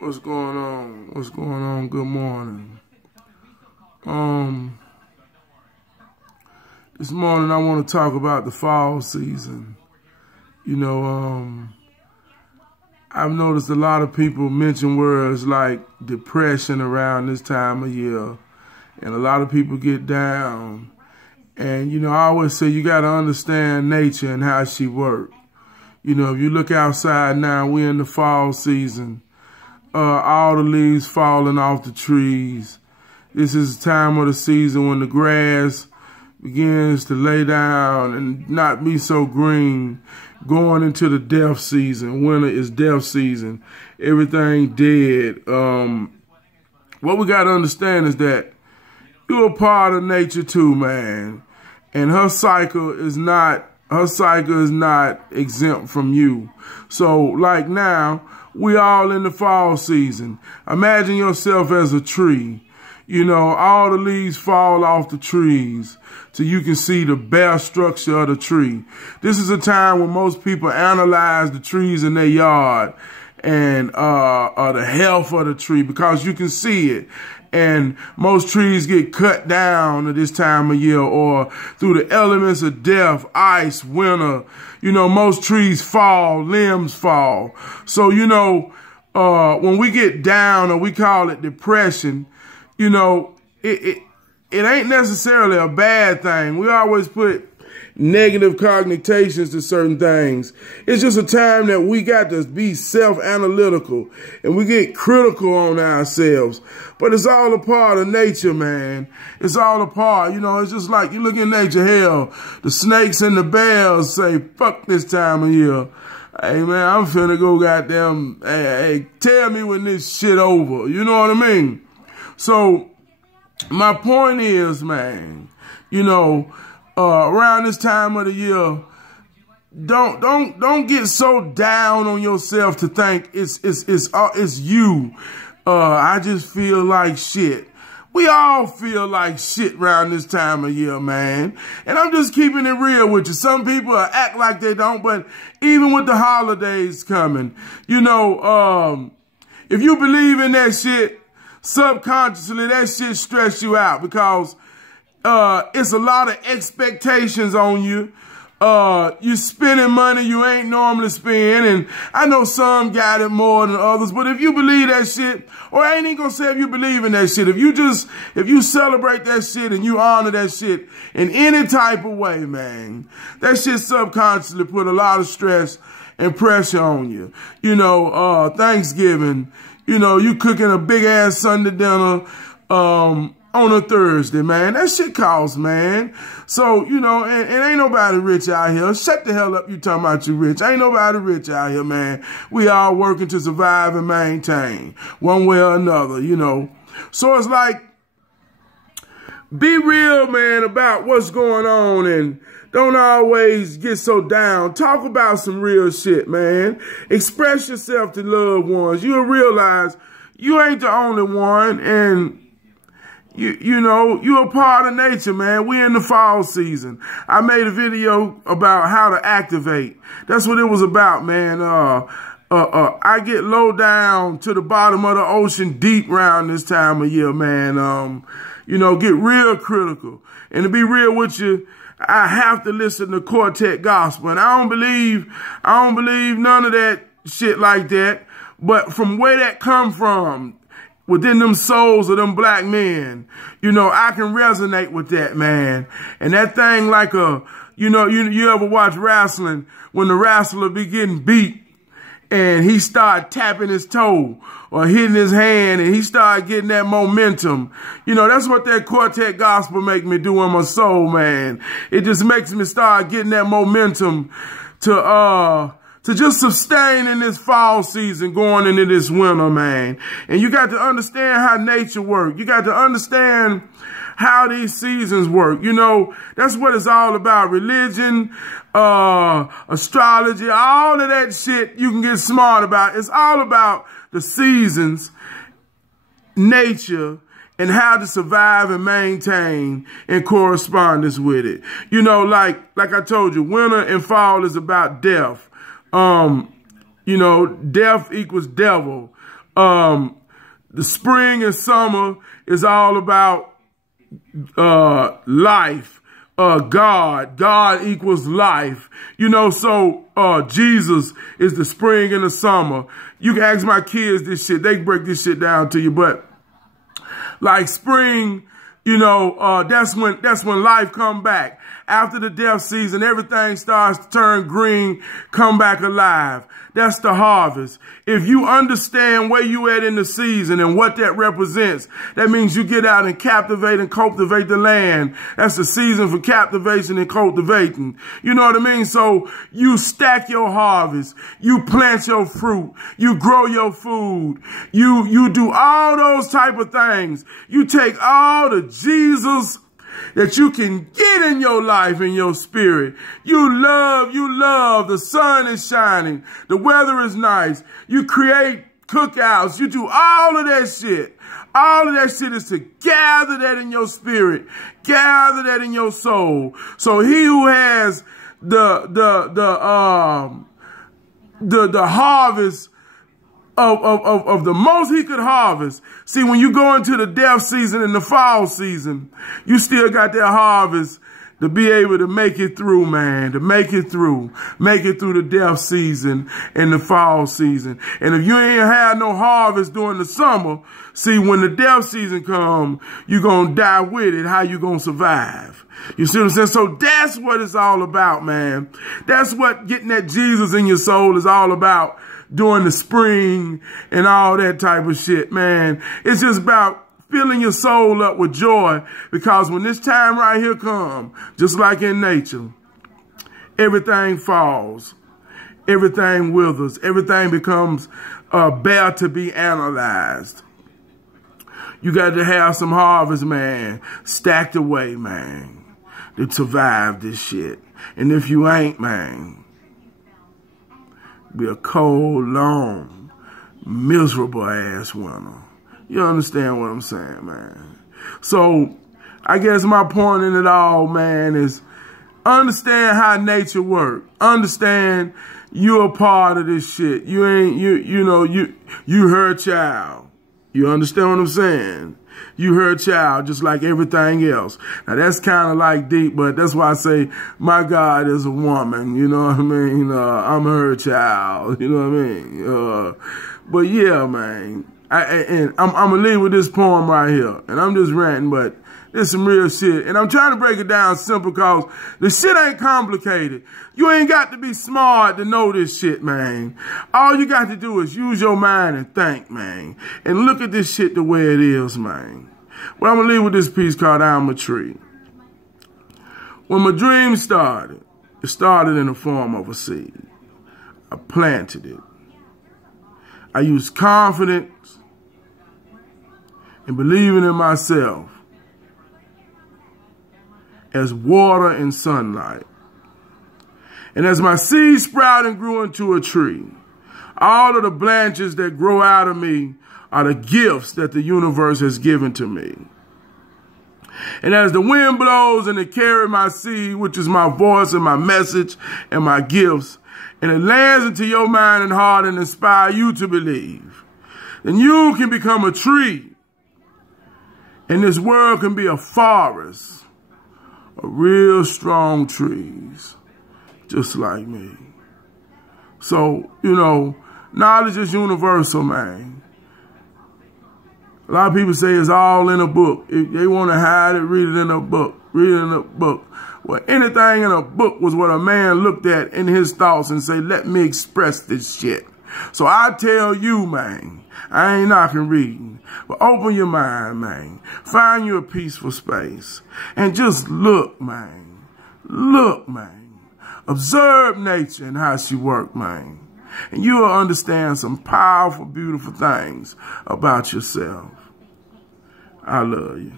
What's going on? What's going on? Good morning. Um, this morning I want to talk about the fall season. You know, I've noticed a lot of people mention words like depression around this time of year, and a lot of people get down. And, you know, I always say you got to understand nature and how she works. You know, if you look outside now, we're in the fall season. All the leaves falling off the trees. This is the time of the season when the grass begins to lay down and not be so green, going into the death season. Winter is death season. Everything dead. What we got to understand is that you're a part of nature too, man. And her cycle is not exempt from you. So like now, we all in the fall season. Imagine yourself as a tree. You know, all the leaves fall off the trees so you can see the bare structure of the tree. This is a time when most people analyze the trees in their yard and the health of the tree because you can see it. And most trees get cut down at this time of year or through the elements of death, ice, winter. You know, most trees fall, limbs fall. So, you know, when we get down, or we call it depression, you know, it ain't necessarily a bad thing. We always put negative connotations to certain things. It's just a time that we got to be self-analytical and we get critical on ourselves. But it's all a part of nature, man. It's all a part. You know, it's just like you look in nature, hell, the snakes and the bears say, fuck this time of year. Hey, man, I'm finna go goddamn, hey, tell me when this shit over. You know what I mean? So my point is, man, you know, around this time of the year, don't get so down on yourself to think it's you. I just feel like shit. We all feel like shit around this time of year, man. And I'm just keeping it real with you. Some people act like they don't, but even with the holidays coming, you know, if you believe in that shit, subconsciously that shit stress you out because it's a lot of expectations on you. You're spending money you ain't normally spend. And I know some got it more than others, but if you believe that shit, or I ain't even gonna say if you believe in that shit, if you celebrate that shit and you honor that shit in any type of way, man, that shit subconsciously put a lot of stress and pressure on you. You know, Thanksgiving, you know, you cooking a big ass Sunday dinner, on a Thursday, man. That shit costs, man. So, you know, and ain't nobody rich out here. Shut the hell up, you talking about you rich. Ain't nobody rich out here, man. We all working to survive and maintain one way or another, you know. So it's like, be real, man, about what's going on and don't always get so down. Talk about some real shit, man. Express yourself to loved ones. You'll realize you ain't the only one, and you know, you're a part of nature, man. We're in the fall season. I made a video about how to activate. That's what it was about, man. I get low down to the bottom of the ocean deep around this time of year, man. You know, get real critical. And to be real with you, I have to listen to Quartet Gospel. And I don't believe none of that shit like that. But from where that come from, within them souls of them black men, you know, I can resonate with that, man. And that thing like you know, you ever watch wrestling when the wrestler be getting beat and he start tapping his toe or hitting his hand and he start getting that momentum. You know, that's what that Quartet Gospel make me do in my soul, man. It just makes me start getting that momentum to just sustain in this fall season going into this winter, man. And you got to understand how nature works. You got to understand how these seasons work. You know, that's what it's all about. Religion, astrology, all of that shit you can get smart about. It's all about the seasons, nature, and how to survive and maintain in correspondence with it. You know, like I told you, winter and fall is about death. You know, death equals devil. The spring and summer is all about life. God equals life. You know, so Jesus is the spring and the summer. You can ask my kids this shit. They break this shit down to you. But like spring, you know, that's when life come back. After the death season, everything starts to turn green, come back alive. That's the harvest. If you understand where you at in the season and what that represents, that means you get out and captivate and cultivate the land. That's the season for captivation and cultivating. You know what I mean? So you stack your harvest. You plant your fruit. You grow your food. You do all those type of things. You take all the Jesus that you can get in your life, in your spirit. You love, the sun is shining, the weather is nice. You create cookouts, you do all of that shit. All of that shit is to gather that in your spirit, gather that in your soul. So he who has the harvest of the most he could harvest. See, when you go into the death season and the fall season, you still got that harvest to be able to make it through, man, to make it through the death season and the fall season. And if you ain't had no harvest during the summer, see, when the death season come, you gonna die with it. How you gonna survive? You see what I'm saying? So that's what it's all about, man. That's what getting that Jesus in your soul is all about. During the spring and all that type of shit, man. It's just about filling your soul up with joy, because when this time right here comes, just like in nature, everything falls, everything withers, everything becomes bare to be analyzed. You got to have some harvest, man, stacked away, man, to survive this shit. And if you ain't, man, be a cold, long, miserable ass winter. You understand what I'm saying, man? So I guess my point in it all, man, is understand how nature works. Understand you're a part of this shit. You ain't, you her child. You understand what I'm saying? You her child, just like everything else. Now, that's kind of like deep, but that's why I say my God is a woman. You know what I mean? I'm her child. You know what I mean? But yeah, man. I'm going to leave with this poem right here. And I'm just ranting, but it's some real shit. And I'm trying to break it down simple because the shit ain't complicated. You ain't got to be smart to know this shit, man. All you got to do is use your mind and think, man. And look at this shit the way it is, man. Well, I'm going to leave with this piece called I'm a Tree. When my dream started, it started in the form of a seed. I planted it. I used confidence and believing in myself as water and sunlight. And as my seed sprouted and grew into a tree, all of the branches that grow out of me are the gifts that the universe has given to me. And as the wind blows and it carries my seed, which is my voice and my message and my gifts, and it lands into your mind and heart and inspire you to believe, then you can become a tree. And this world can be a forest of real strong trees, just like me. So, knowledge is universal, man. A lot of people say it's all in a book. If they want to hide it, read it in a book. Read it in a book. Well, anything in a book was what a man looked at in his thoughts and say, let me express this shit. So I tell you, man, I ain't knocking reading, but open your mind, man. Find you a peaceful space and just look, man. Look, man. Observe nature and how she works, man. And you will understand some powerful, beautiful things about yourself. I love you.